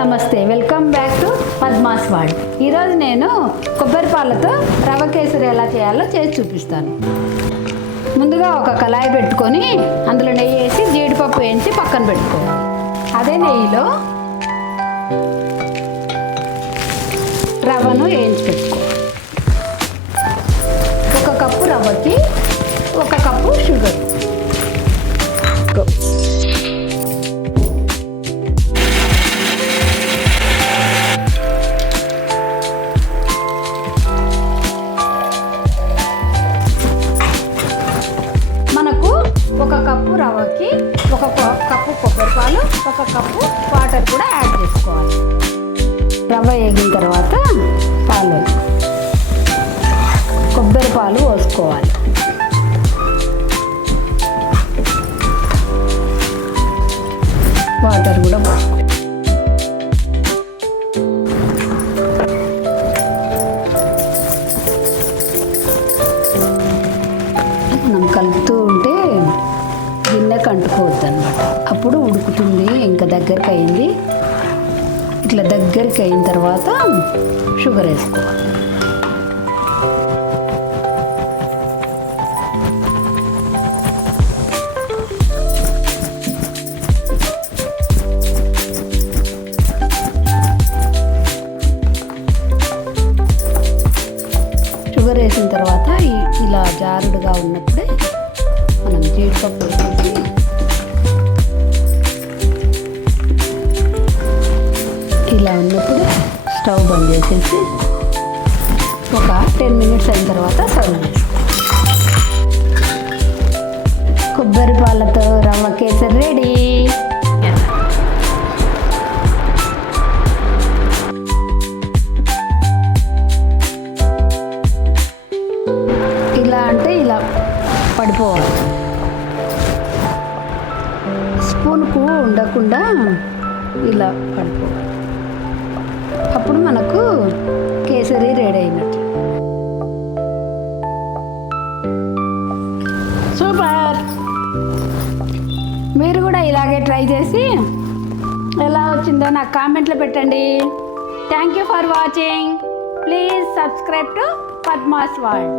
నమస్తే, welcome back to Padma's world. ఈరోజు నేను కొబ్బరి పాలతో రవ కేసరి ఎలా చేయాలో చేసి చూపిస్తాను. ముందుగా ఒక కళాయి పెట్టుకొని అందులో నెయ్యి వేసి జీడిపప్పు వేయించి పక్కన పెట్టుకోవాలి. అదే నెయ్యిలో రవ్వను వేయించి పెట్టుకోవాలి. ఒక కప్పు రవ్వకి ఒక కప్పు షుగర్. ఒక కప్పు రవ్వకి ఒక కప్పు కొబ్బరి పాలు, ఒక కప్పు వాటర్ కూడా యాడ్ చేసుకోవాలి. రవ్వ వేగిన తర్వాత పాలు, కొబ్బరి పాలు పోసుకోవాలి. వాటర్ కూడా పోసుకోవాలి. మనం కలుపుతూ ఉంటే గిన్నెకి అంటుకోవద్దు అనమాట. అప్పుడు ఉడుకుతుంది. ఇంకా దగ్గరికి అయింది. ఇట్లా దగ్గరికి అయిన తర్వాత షుగర్ వేసుకోవాలి. షుగర్ వేసిన తర్వాత ఇలా జారుడుగా ఉన్నప్పుడే మనం జీడిపప్పు వేసి ఇలా ఉన్నప్పుడు స్టవ్ బంద్ చేసేసి ఒక 10 మినిట్స్ అయిన తర్వాత సర్వ్ చేసుకోవాలి. కొబ్బరి పాలతో రవ్వ కేసరి రెడీ. ఇలా అంటే ఇలా పడిపోవాలి. స్పూన్కు ఉండకుండా ఇలా పడిపోవాలి. అప్పుడు మనకు కేసరి రెడీ అయినట్టు. సూపర్! మీరు కూడా ఇలాగే ట్రై చేసి ఎలా వచ్చిందో నాకు కామెంట్లో పెట్టండి. Thank you for watching. Please subscribe to Padma's world.